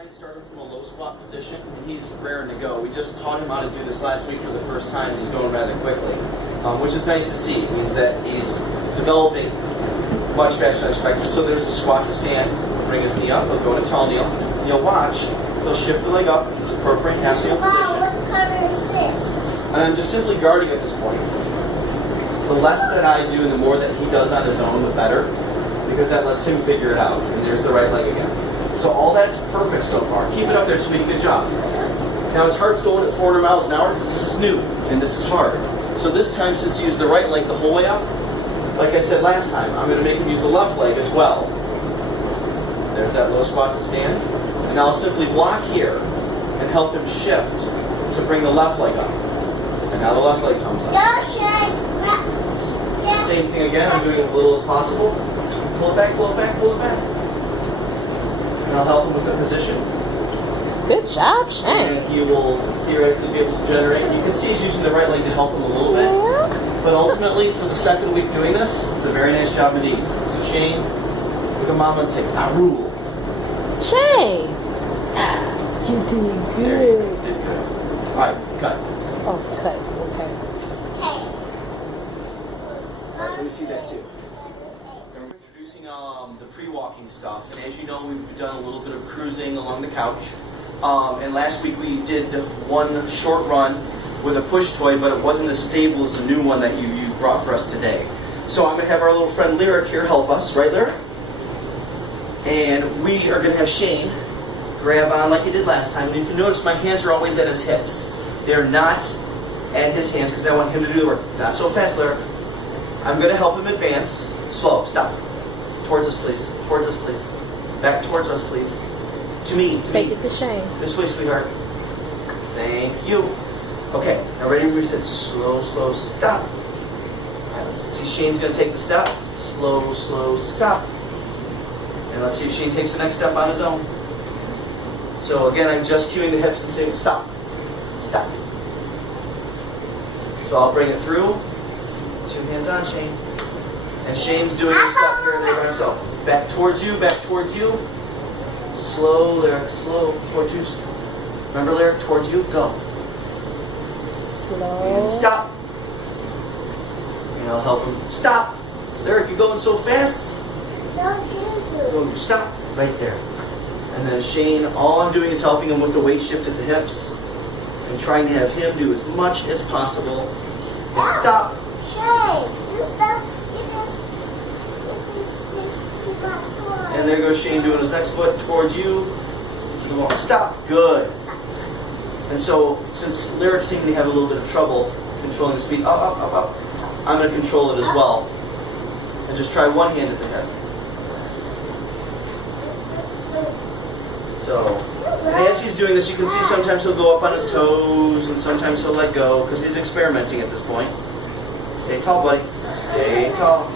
try and start him from a low squat position, and he's raring to go. We just taught him how to do this last week for the first time, and he's going rather quickly, which is nice to see. It means that he's developing much faster than expected. So there's a squat to stand. Bring his knee up. He'll go in a tall kneel. And you'll watch. He'll shift the leg up into the appropriate half kneel position. What color is this? And I'm just simply guarding at this point. The less that I do and the more that he does on his own, the better, because that lets him figure it out. And there's the right leg again. So all that's perfect so far. Keep it up there, sweetie. Good job. Now his heart's going at 400 miles an hour because this is new and this is hard. So this time, since he used the right leg the whole way up, like I said last time, I'm going to make him use the left leg as well. There's that low squat to stand. And now I'll simply block here and help him shift to bring the left leg up. And now the left leg comes up. Same thing again. I'm doing as little as possible. Pull it back, pull it back, pull it back. And I'll help him with the position. Good job, Shane. And he will theoretically be able to generate. You can see he's using the right leg to help him a little bit. But ultimately, for the second week doing this, it's a very nice job indeed. So Shane, look at Mama and say, I rule. Shane, you're doing There you good. go. Did good. All right, cut. Okay, okay. All right, let me see that too. And we're introducing the pre-walking stuff. And as you know, we've done a little bit of cruising along the couch. And last week we did one short run with a push toy, but it wasn't as stable as the new one that you brought for us today. So I'm going to have our little friend Lyric here help us, right Lyric? And we are going to have Shane grab on like he did last time. And if you notice, my hands are always at his hips. They're not at his hands because I want him to do the work. Not so fast, Lyric. I'm going to help him advance. Slow, stop. Towards us, please. Towards us, please. Back towards us, please. To me, to Take me. it to Shane. This way, sweetheart. Thank you. Okay, now ready? We said slow, slow, stop. All right, let's see. Shane's going to take the step. Slow, slow, stop. And let's see if Shane takes the next step on his own. So again, I'm just cueing the hips and saying stop, stop. So I'll bring it through. 2 hands on Shane. And Shane's doing his stuff here and there by himself. Back towards you, back towards you. Slow, Lyric, slow, towards you. Remember, Lyric, towards you, go. Slow. And stop. And I'll help him. Stop. Lyric, you're going so fast. Go, stop. Right there. And then Shane, all I'm doing is helping him with the weight shift at the hips and trying to have him do as much as possible. And stop. And there goes Shane doing his next foot towards you. Come on, stop. Good. And so, since Lyric seemed to have a little bit of trouble controlling the speed, up, up, up, up, I'm going to control it as well. And just try one hand at the head. So, and as he's doing this, you can see sometimes he'll go up on his toes and sometimes he'll let go because he's experimenting at this point. Stay tall, buddy. Stay tall.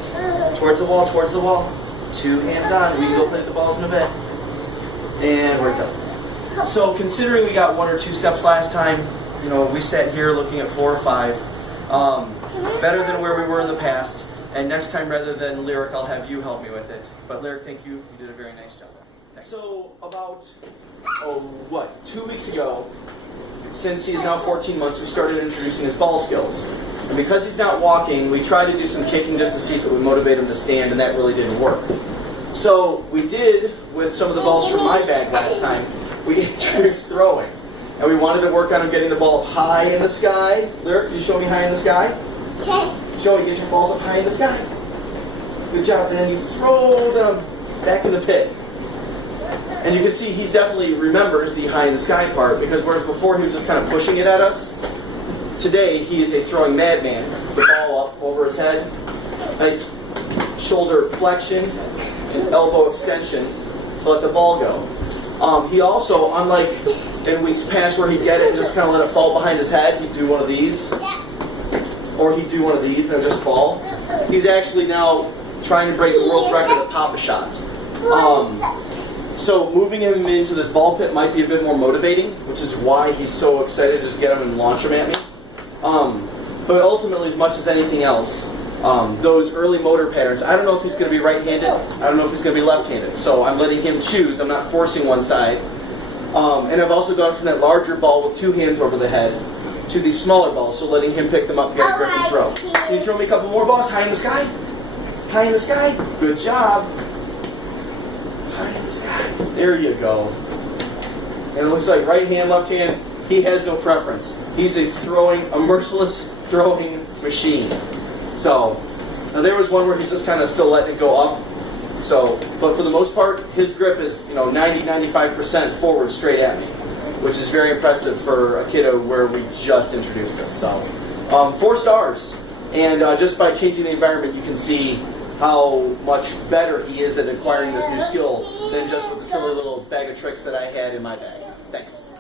Towards the wall, towards the wall. 2 hands on. We can go play with the balls in a bit. And we're done. So considering we got 1 or 2 steps last time, you know, we sat here looking at 4 or 5. Better than where we were in the past. And next time, rather than Lyric, I'll have you help me with it. But Lyric, thank you. You did a very nice job. So about, 2 weeks ago, since he's now 14 months, we started introducing his ball skills. And because he's not walking, we tried to do some kicking just to see if it would motivate him to stand, and that really didn't work. So we did, with some of the balls from my bag last time, we introduced throwing. And we wanted to work on him getting the ball up high in the sky. Lyric, can you show me high in the sky? Okay. Show me, get your balls up high in the sky. Good job. And then you throw them back in the pit. And you can see he's definitely remembers the high in the sky part, because whereas before he was just kind of pushing it at us, today he is a throwing madman. The ball up over his head, nice shoulder flexion and elbow extension to let the ball go. He also, unlike in weeks past where he'd get it and just kind of let it fall behind his head, he'd do one of these, or he'd do one of these and it would just fall. He's actually now trying to break the world's record of pop-a-shot. So moving him into this ball pit might be a bit more motivating, which is why he's so excited to just get him and launch him at me. But ultimately, as much as anything else, those early motor patterns, I don't know if he's going to be right-handed, I don't know if he's going to be left-handed. So I'm letting him choose. I'm not forcing one side. And I've also gone from that larger ball with 2 hands over the head to these smaller balls, so letting him pick them up, get a grip, and throw. Can you throw me a couple more balls? High in the sky? High in the sky? Good job. High in the sky. There you go. And it looks like right hand, left hand, he has no preference. He's a merciless throwing machine. So, now there was one where he's just kind of still letting it go up. So, but for the most part, his grip is 90-95% forward straight at me, which is very impressive for a kiddo where we just introduced this. So, 4 stars. And just by changing the environment, you can see how much better he is at acquiring this new skill than just with the silly little bag of tricks that I had in my bag. Thanks.